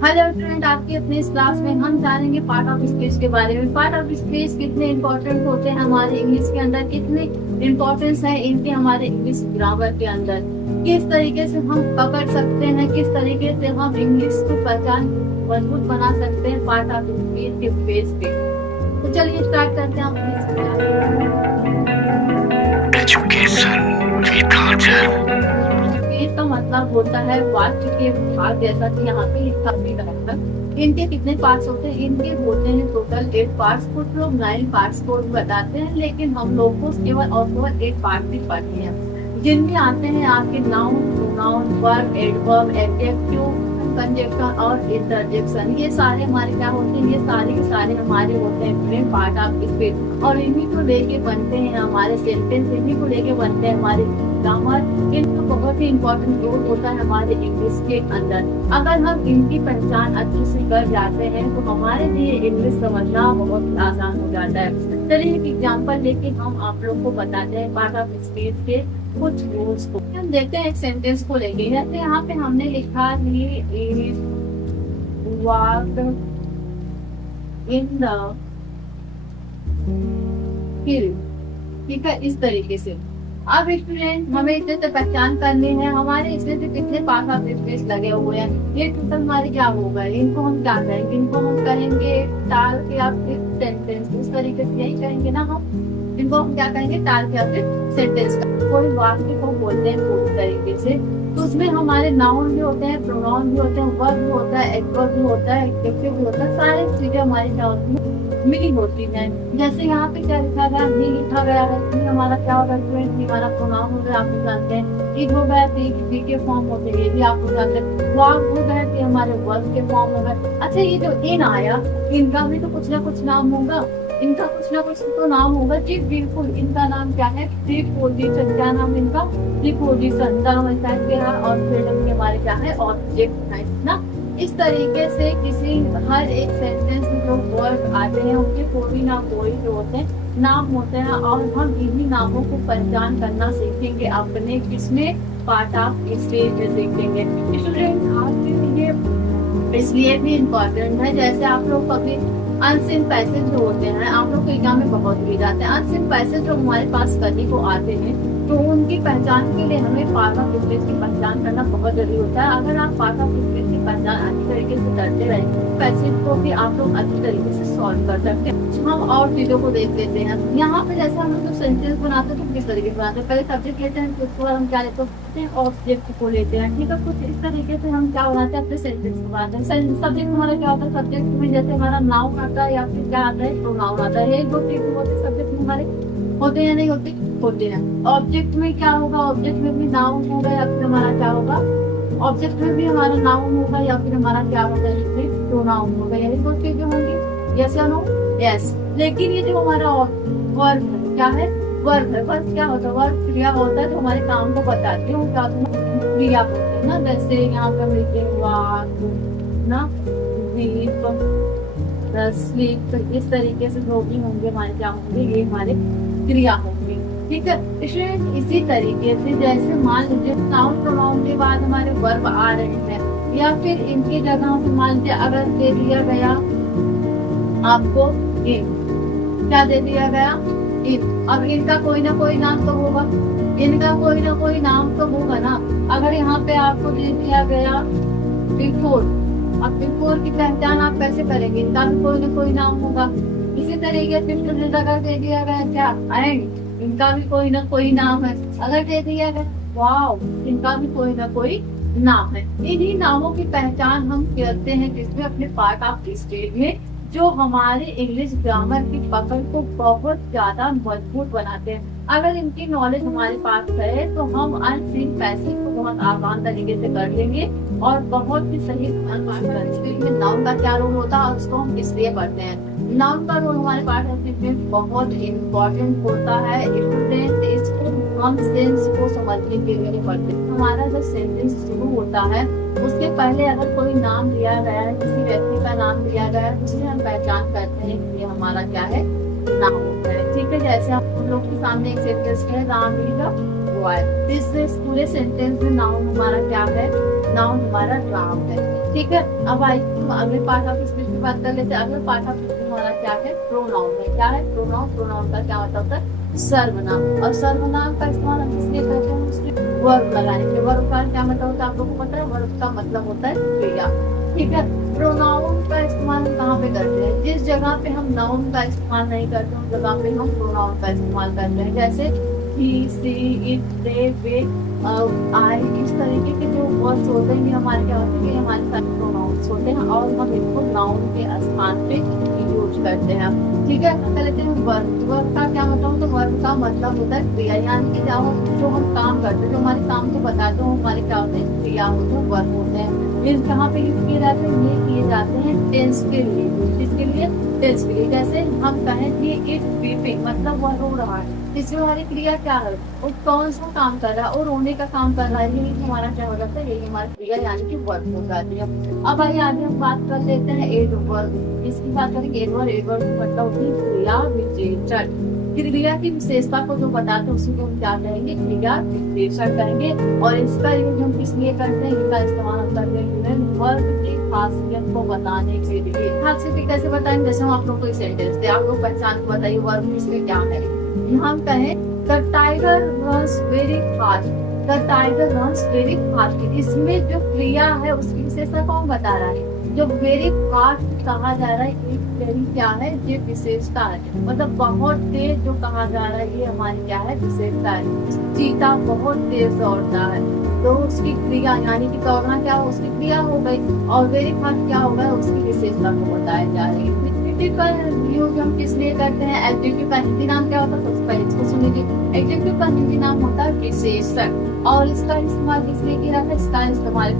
Hello student, आपकी अपनी इस क्लास में हम जानेंगे पार्ट ऑफ स्पीच के बारे में। पार्ट ऑफ स्पीच कितने इंपॉर्टेंट होते हैं हमारे इंग्लिश के अंदर, कितने इंपॉर्टेंस है इनके हमारे इंग्लिश ग्रामर के अंदर, किस तरीके से हम पकड़ सकते हैं, किस तरीके से हम इंग्लिश को पहचान मजबूत बना सकते हैं पार्ट ऑफ स्पीच के बेस पे। तो चलिए स्टार्ट करते हैं अपनी स्पीच का मतलब होता है वाक्य के भाग, जैसा कि यहाँ पे लिखा भी रहता है। इनके कितने पार्ट्स होते हैं? इनके होते हैं टोटल 8 पार्ट्स। कुछ लोग 9 पार्ट्स को बताते हैं, लेकिन हम लोग को केवल और केवल 8 पार्ट भी पढ़ने हैं, जिनमें आते हैं आपके noun, pronoun, verb, adverb, adjective, conjunction और इंटरजेक्शन। ये सारे हमारे क्या होते हैं? ये सारे के सारे हमारे होते हैं पार्ट ऑफ स्पीच, और इन्हीं को लेके बनते हैं हमारे सेंटेंस, इन्हीं को लेके बनते हैं हमारे ग्रामर। इनका बहुत ही इम्पोर्टेंट रोल होता है हमारे इंग्लिश के अंदर। अगर हम इनकी पहचान अच्छे से कर जाते हैं तो हमारे लिए इंग्लिश समझना बहुत आसान हो जाता है। चलिए एक एग्जाम्पल लेके हम आप लोग को बताते हैं पार्ट ऑफ स्पीच के कुछ रूल्स को। हम देखते हैं एक सेंटेंस को लेके। जैसे यहाँ पे हमने लिखा he is walked in the field, ठीक है, इस तरीके से। अब स्टूडेंट हमें इसे तो पहचान करनी है, हमारे इसमें से कितने पार्ट ऑफ स्पीच लगे हुए हैं, ये टोटल हमारे क्या होगा, इनको हम क्या कहेंगे? इनको हम कहेंगे टाल के या फिर सेंटेंस। इस तरीके से यही कहेंगे ना हम, इनको हम क्या कहेंगे? टाल के या फिर सेंटेंस। कोई वाक्य को बोलते हैं पूरी तरीके से, तो उसमें हमारे नाउन भी होते हैं, प्रोनाउन भी होते हैं, वर्ब भी होता है, एडवर्ब भी होता है, एडजेक्टिव भी होता है, सारी चीजें हमारी क्या होती है? मिली होती है। जैसे यहाँ पे क्या लिखा गया? ही लिखा गया है, ही हमारा क्या होगा स्टूडेंट? ही हमारा प्रोनाउन हो गया, आप लोग जानते हैं। इट हो गया, टी के फॉर्म होते हैं, ये भी आप लोग जानते हैं। वाक हो गया कि हमारे वर्ब के फॉर्म हो गए। अच्छा, ये जो इन आया, इनका भी तो कुछ ना कुछ नाम होगा, इनका कुछ ना कुछ तो नाम होगा जी। बिल्कुल, इनका नाम क्या है? प्रीपोजिशन। क्या नाम इनका? प्रीपोजिशन। और फिर हमारे क्या है? ऑब्जेक्ट है ना। इस तरीके से किसी हर एक सेंटेंस में जो वर्ड आते हैं उनके कोई ना कोई जो होते हैं नाम होते हैं, और हम इन्हीं नामों को पहचान करना सीखेंगे अपने किसमें? पार्ट ऑफ स्पीच में सीखेंगे। स्टूडेंट आपके लिए इसलिए भी इम्पोर्टेंट है, जैसे आप लोग कभी अनसीन पैसेज जो होते हैं, आप लोग को एग्जाम में बहुत भी जाते हैं। अनसीन पैसेज जो हमारे पास करने को आते हैं, तो उनकी पहचान के लिए हमें पार्ट ऑफ स्पीच की पहचान करना बहुत जरूरी होता है। अगर आप पार्ट ऑफ स्पीच की पहचान अच्छी तरीके से करते रहे, पैसेज को भी आप लोग अच्छी तरीके से सॉल्व कर सकते हैं। हम और चीजों को देख लेते हैं। यहाँ पे जैसे हम लोग सेंटेंस बनाते हैं तो किस तरीके से बनाते हैं? पहले सब्जेक्ट लेते हैं, उसके बाद हम क्या लेते हैं? ऑब्जेक्ट को लेते हैं, ठीक है। कुछ इस तरीके से हम क्या बनाते हैं? अपने सेंटेंस को बनाते हैं। सब्जेक्ट हमारा क्या होता है? सब्जेक्ट में जैसे हमारा नाउन आता है या फिर क्या आता है? प्रोनाउन आता है। एक दो तीन होते सब्जेक्ट में हमारे होते हैं, नहीं होते? होते हैं। ऑब्जेक्ट में क्या होगा? ऑब्जेक्ट में भी नाउन होगा या फिर हमारा क्या होगा? ऑब्जेक्ट में भी हमारा नाउन होगा या फिर हमारा क्या होगा? इसमें प्रोनाउन होगा। यही दो चीजें होंगी, यस या नो? यस। लेकिन ये जो हमारा वर्ब है, क्या है? वर्ब है। वर्ब क्या होता है? वर्ब क्रिया होता है जो हमारे काम को बताती है, क्या क्रिया होता है ना। जैसे यहाँ पे मिलते ना स्लीप, इस तरीके से जो भी होंगे हमारे क्या होंगे? ये हमारे क्रिया होंगे, ठीक है। इसी तरीके से जैसे मान लीजिए नाउन प्रोनाउन के बाद हमारे वर्ब आ रहे हैं, या फिर इनकी जगह पे मान लीजिए अगर दे दिया गया आपको इन, क्या दे दिया गया? इन। अब इनका कोई ना कोई नाम तो होगा, इनका कोई ना कोई नाम तो होगा ना। अगर यहाँ पे आपको दे दिया गया बिफोर, अब बिफोर की पहचान आप कैसे करेंगे? इनका भी कोई ना कोई नाम होगा। इसी तरीके से अगर दे दिया गया क्या? एंड, इनका भी कोई ना कोई नाम है। अगर दे दिया गया वाओ, इनका भी कोई ना कोई नाम है। इन्हीं नामों की पहचान हम करते हैं जिसमें अपने पार्ट ऑफ स्पीच में, जो हमारे इंग्लिश ग्रामर की पकड़ को बहुत ज्यादा मजबूत बनाते हैं। अगर इनकी नॉलेज हमारे पास है तो हम अनसीन पैसेज को बहुत आसान तरीके से कर लेंगे और बहुत ही सही करेंगे। नाउन का क्या रोल होता है उसको हम इसलिए पढ़ते हैं। नाउन का रोल हमारे पार्ट ऑफ स्पीच में बहुत इम्पोर्टेंट होता है। स्टूडेंट इसको हम सेंस को समझने के लिए पढ़ते हैं। हमारा जब सेंटेंस शुरू होता है उसके पहले अगर कोई नाम दिया गया है, किसी व्यक्ति का नाम दिया गया है, उससे हम पहचान करते हैं कि ये हमारा क्या है? नाम होता है, ठीक है। जैसे हम लोग के सामने एक सेंटेंस है, राम इज अ बॉय। इस पूरे सेंटेंस में नाउन हमारा क्या है? नाउन हमारा राम है। ठीक है। अब आइए अगले पार्ट ऑफ स्पीच की बात कर लेते हैं। अगले पार्ट ऑफ स्पीच हमारा क्या है, प्रोनाउन है। क्या है प्रोनाउन? प्रोनाउन का क्या मतलब है, सर्वनाम। और सर्वनाम का इस्तेमाल हम किसलिए करते हैं, उसमें वर्ब लगाने के लिए। वर्ब का क्या मतलब होता है आप लोगों को पता है? वर्ब का मतलब होता है क्रिया। ठीक है। प्रोनाउन का इस्तेमाल हम कहाँ पे करते हैं? जिस जगह पे हम नाउन का इस्तेमाल नहीं करते उस जगह पे हम प्रोनाउन का इस्तेमाल करते हैं। जैसे ही, सी, इट, दे, वे, आई, इस तरीके के जो वर्ड्स होते हैं हमारे क्या होते हैं, हमारे सारे प्रोनाउंस होते हैं और हम इनको नाउन के स्थान पे यूज करते हैं। ठीक है। कर लेते हैं वर्ब। वर्ब का क्या मतलब? तो वर्ब का मतलब होता है क्रिया, यानी कि जो हम काम करते हैं, जो हमारे काम को बताते हैं हमारे क्या होते हैं, क्रिया होते हैं, वर्ब होते हैं। ये कहाँ पे यूज किए जाते हैं? ये किए जाते हैं टेंस के लिए। किसके लिए? टेंस के लिए। जैसे हम कहें कि इट वीपिंग, मतलब वह रो रहा है, इसमें हमारी क्रिया क्या है, वो कौन सा काम कर रहा है, और रोने का काम कर रहा है, यही हमारा क्या हो जाता है, यही हमारी क्रिया यानी कि वर्ब हो जाती है। अब आइए आगे हम बात कर लेते हैं एडवर्ब। इसकी बात करेंगे एडवर्ब। एडवर्ब मतलब होती है क्रिया विशेषण। क्रिया की विशेषता को जो बताते हैं उसी को हम क्या कहेंगे, क्रिया विशेषण कहेंगे। और इसका यूज हम किस लिए करते हैं, इसका इस्तेमाल हम करते हैं वर्ब की खासियत को बताने के लिए। खासियत कैसे बताएंगे? जैसे हम आप लोग को सेंटेंस दे, आप लोग पहचान को बताइए वर्ब इसमें क्या है। हम कहें the tiger runs very fast, the tiger runs very fast, इसमें जो क्रिया है उसकी विशेषता कौन बता रहा है? जो वेरी फास्ट कहा जा रहा है एक वेरी क्या है, ये विशेषता है। मतलब बहुत तेज जो कहा जा रहा है ये हमारी क्या है, विशेषता है। चीता बहुत तेज दौड़ता है, तो उसकी क्रिया यानी कि दौड़ना क्या हो, उसकी क्रिया हो गई। और वेरी फास्ट क्या होगा, उसकी विशेषता को बताया जा रही है। एडजेक्टिव का यूज हम किस लिए करते हैं? एडजेक्टिव का हिंदी नाम क्या होता है? सबसे पहले इसको सुनिए। एडजेक्टिव का हिंदी नाम होता है विशेषण। और इसका इस्तेमाल किस लिए किया जाता है? इसका इस्तेमाल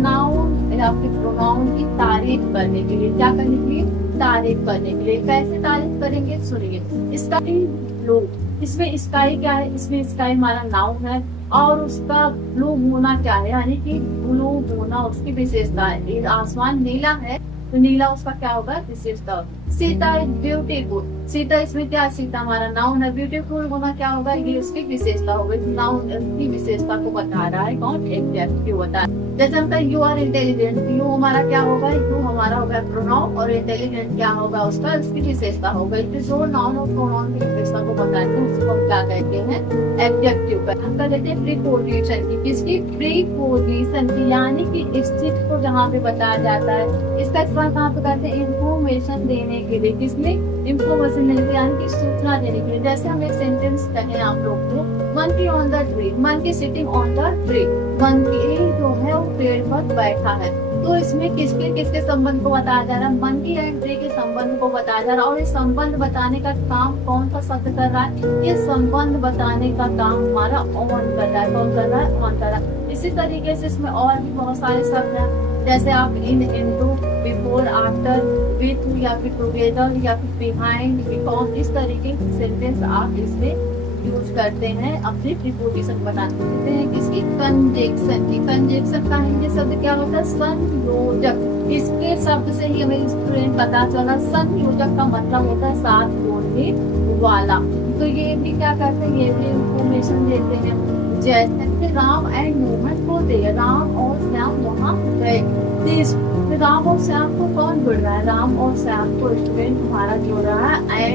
नाउन या फिर प्रोनाउन की तारीफ करने के लिए। क्या करने के लिए? तारीफ करने के लिए। कैसे तारीफ करेंगे सुनिए। स्काई ब्लू, इसमें स्काई क्या है? इसमें स्काई हमारा नाउन है और उसका ब्लू होना क्या है, यानी कि ब्लू होना उसकी विशेषता है। आसमान नीला है तो नीला उसका क्या होगा, विशेषता। सीता इज ब्यूटीफुल, सीता इसमें क्या, सीता हमारा नाउन है। ब्यूटीफुल होना क्या होगा, ये उसकी विशेषता होगी। नाउन की विशेषता को बता रहा है कौन, एडजेक्टिव होता है। जैसे हम कहें यू आर इंटेलिजेंट, यू हमारा क्या होगा, यू हमारा होगा प्रोनाउन और इंटेलिजेंट क्या होगा उसका, उसकी विशेषता होगा। जो नाउन और प्रोनाउन की विशेषता को बताते हैं उसको हम क्या कहते हैं, एडजेक्टिव। हम कर लेते हैं प्रीपोजिशन की। किसकी? प्रीपोजिशन की, यानी कि स्थिति को जहाँ पे बताया जाता है। इसका इस्तेमाल कहाँ पे करते हैं, इंफॉर्मेशन देने के लिए। किसमें? इंफॉर्मेशन देने के लिए, यानी कि सूचना देने के लिए। जैसे हम एक सेंटेंस कहें आप लोग को, monkey on the tree, monkey sitting on the tree, monkey जो है वो पेड़ पर बैठा है। तो इसमें किसके किसके संबंध को बताया जा रहा है, मंकी एंड ट्री के संबंध को बताया जा रहा है। और ये संबंध बताने का काम कौन सा शब्द कर रहा है, ये संबंध बताने का काम हमारा ऑन कर रहा है। कौन कर रहा है, ऑन कर रहा है। इसी तरीके से इसमें और भी बहुत सारे शब्द हैं, जैसे आप इन, इनटू, बिफोर, आफ्टर, विथ या फिर टुगेदर या फिर बिहाइंड, बिकॉज, इस तरीके के सेंटेंस आप इसमें यूज करते हैं अपने प्रीपोजिशन बनाते हैं। किसकी? कंजक्शन की। कंजक्शन का हिंदी शब्द क्या होता है, संयोजक। इसके शब्द से ही हमें स्टूडेंट पता चला, संयोजक का मतलब होता है साथ जोड़ने वाला। तो ये भी क्या करते हैं, ये भी इंफॉर्मेशन देते हैं। जैसे राम एंड मोहन को दे, राम और श्याम वहाँ गए। राम और श्याम को कौन जोड़ रहा है, राम और श्याम को स्टूडेंट हमारा जोड़ रहा है।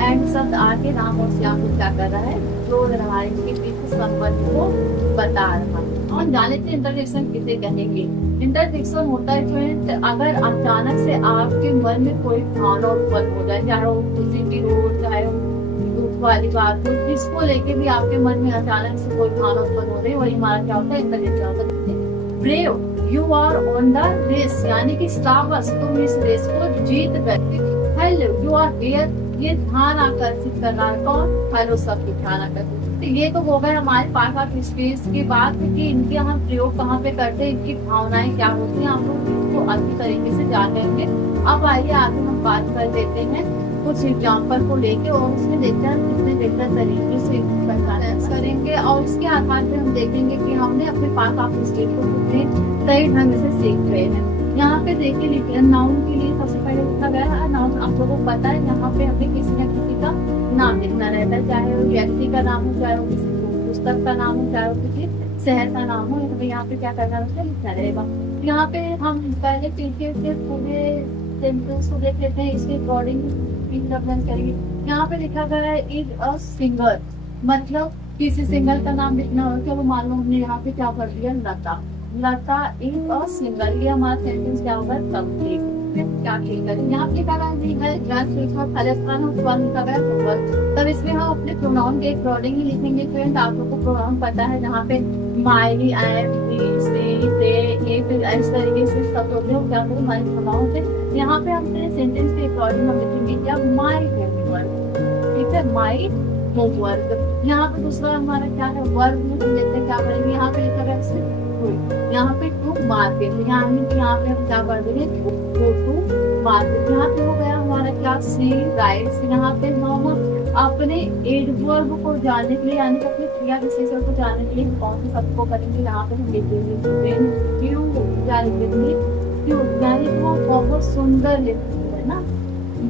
एंड शब्द आके राम और श्याम को क्या कर रहा है, जोड़ रहा है, इनके बीच संबंध को बता रहा है। और जाने से इंटरजेक्शन किसे कहेंगे। इंटरजेक्शन होता है फ्रेंड, अगर अचानक से आपके मन में कोई भावना उत्पन्न हो जाए, चाहे वो खुशी की हो, चाहे दुख वाली बात हो, जिसको लेके भी आपके मन में अचानक से कोई भावना उत्पन्न हो रही है, वही हमारा क्या होता है, इंटरजेक्शन होता है। Brave, you are on the race, यानी कि शाबाश तुम इस रेस को जीत गए। हेलो, यू आर हियर, ये ध्यान आकर्षित कर रहा है। कौन? हेलो शब्द ध्यान आकर्षित। तो ये तो हो गए हमारे पास ऑफ स्पीच की बात कि इनके हम प्रयोग कहाँ पे करते हैं, इनकी भावनाएं क्या होती हैं, हम लोग इसको अच्छी तरीके से जानेंगे। अब आइए आगे हम बात कर लेते हैं कुछ एग्जाम्पल को लेके और उसमें देखते हैं कितने बेहतर तरीके से पहचान करेंगे। और इसके आधार पे हम देखेंगे कि हमने अपने पास ऑफ स्पीच को कितने सही ढंग से सीख रहे हैं। यहाँ पे देखिए लिखे नाउन के लिए सबसे पहले लिखा गया है नाउन। आप लोगों को पता है यहाँ पे हमें किसी न किसी का नाम लिखना रहता है, चाहे वो व्यक्ति का नाम हो, चाहे वो किसी पुस्तक का नाम हो, चाहे वो किसी शहर का नाम हो, हमें यहाँ पे क्या करना रहता है, लिखना रहेगा। यहाँ पे हम पहले पीछे से पूरे सेंटेंस को देख लेते हैं, इसके अकॉर्डिंग रेफरेंस करेंगे। यहाँ पे लिखा गया है इज अ सिंगर, मतलब किसी सिंगर का नाम लिखना हो। चलो मान लो हमने यहाँ पे क्या कर दिया, लता। लता इज अ सिंगर, ये हमारा सेंटेंस क्या होगा, कंप्लीट। क्या ठीक है, यहाँ पे लिखा गया तब इसमें हम अपने प्रोनाउन के अकॉर्डिंग ही लिखेंगे। फ्रेंड आप लोग को प्रोनाउन पता है, जहाँ पे माई, आई एम, ये फिर इस तरीके से सब होते हैं, क्या करें हमारे प्रोनाउन से। यहाँ पे हम सेंटेंस के अकॉर्डिंग हम लिखेंगे क्या, माई होमवर्क, ठीक है, माई होमवर्क। यहाँ पे दूसरा हमारा क्या है, वर्क में हम देखते हैं क्या करेंगे। यहाँ पे लिखा गया यहाँ पे टू मार्केट, यहाँ पे हम क्या कर देंगे, गो टू मार्केट। यहाँ पे हो गया हमारा क्या, सी राइट्स। यहाँ पे हम अपने एडवर्ब को जानने के लिए, यानी कि अपने क्रिया विशेषण को जानने के लिए कौन से शब्द को करेंगे, यहाँ पे हम लिखेंगे क्यों, क्या लिखेंगे, क्यों, यानी कि वो बहुत सुंदर लिखती है ना।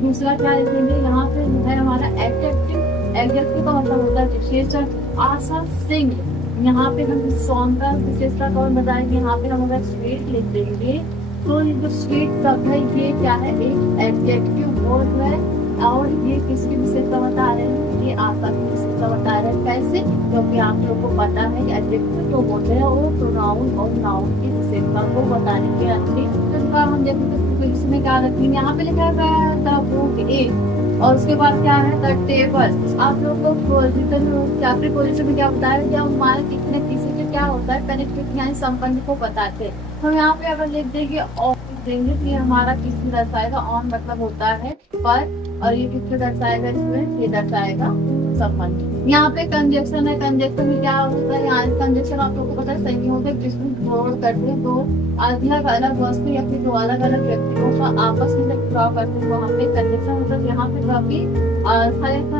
दूसरा क्या लिखेंगे, यहाँ पे है हमारा एडजेक्टिव। एडजेक्टिव का मतलब होता है विशेषण। आशा सिंह, यहाँ पे हम सॉन्ग का विशेषता कौन बताएंगे, यहाँ पे हम अगर स्वीट लिख देंगे तो ये जो स्वीट शब्द है ये क्या है, एक एडजेक्टिव वर्ड है, और ये किसकी विशेषता बता रहे हैं, ये आशा की विशेषता बता रहे हैं। कैसे, क्योंकि आप लोगों को पता है कि एडजेक्टिव जो होते हैं वो प्रोनाउन और नाउन की विशेषता को बताने के लिए। हम देखेंगे इसमें क्या रखेंगे, यहाँ पे लिखा गया है द बुक इज, और उसके बाद क्या है, द टेबल। आप लोग को पोजीशन में क्या बताया, जब हमारे कितने किसी के क्या होता है, कनेक्टिव यानी संबंध को बताते हैं। तो यहाँ पे अगर लिख देंगे ऑफ देंगे तो ये हमारा किसमें दर्शाएगा, ऑन मतलब होता है पर, और ये किसमें दर्शाएगा, इसमें ये दर्शाएगा संबंध। यहाँ पे कंजक्शन है, कंजक्शन में क्या होता है, यहाँ कंजक्शन आप लोगों को पता है संयोग है, जिसमें जोड़ करते हैं, दो अलग अलग वस्तु या फिर दो अलग अलग व्यक्तियों का आपस में जब जुड़ाव करते हैं वहाँ पे कंजक्शन होता है। यहाँ पे रवि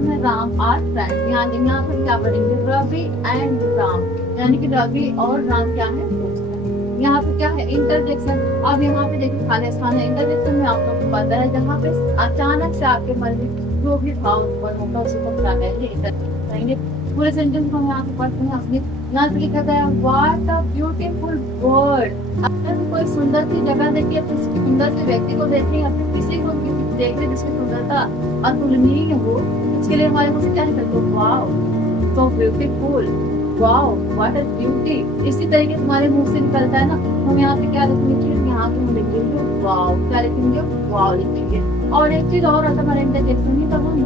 में राम आर फ्रेंड, यहाँ पे क्या पढ़ेंगे, रवि एंड राम, यानी कि रवि और राम क्या है, यहाँ पे क्या है, इंटरजेक्शन। अब यहाँ पे देखिए खाली स्थान है, इंटरजेक्शन में आप लोगों को पता है जहाँ पे अचानक से आपके मन में जो भी भाव उत्पन्न होगा उसको क्या कहेंगे, इंटरजेक्शन कहेंगे। पूरे सेंटेंस को हम यहाँ पे पढ़ते हैं अपने। यहाँ पे लिखा गया व्हाट अ ब्यूटीफुल वर्ड। अगर कोई सुंदर सी जगह देखिए, तो सुंदर से व्यक्ति को देखिए या फिर किसी को देख रहे जिसकी सुंदरता अतुलनीय हो, उसके लिए हमारे मुझे क्या निकलते, wow so beautiful, wow what a beauty. इसी तरीके तुम्हारे मुंह से निकलता है ना, हम यहाँ पे क्या लिखेंगे, यहाँ पे हम लिखेंगे वाओ, क्या लिखेंगे, वाओ लिखेंगे। और एक चीज और आता है इंटरजेक्शन में, तब हम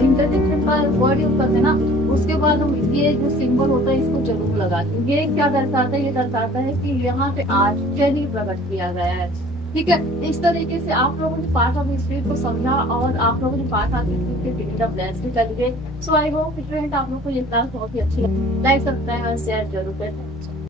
इंटरजेक्शन का वर्ड यूज करते हैं ना, उसके बाद हम ये जो सिंबल होता है इसको जरूर लगाते हैं। ये क्या दर्शाता है, ये दर्शाता है कि यहाँ पे आश्चर्य प्रकट किया गया है, ठीक है। इस तरीके से आप लोगों ने पार्ट ऑफ स्पीच को समझा और आप लोगों ने पार्ट ऑफ स्पीच के फिलिंग ऑफ ब्लैंक्स भी कर लिए। सो आई होप फ्रेंड आप लोग को ये क्लास बहुत ही अच्छी लगी। लाइक सब्सक्राइब और शेयर जरूर करें।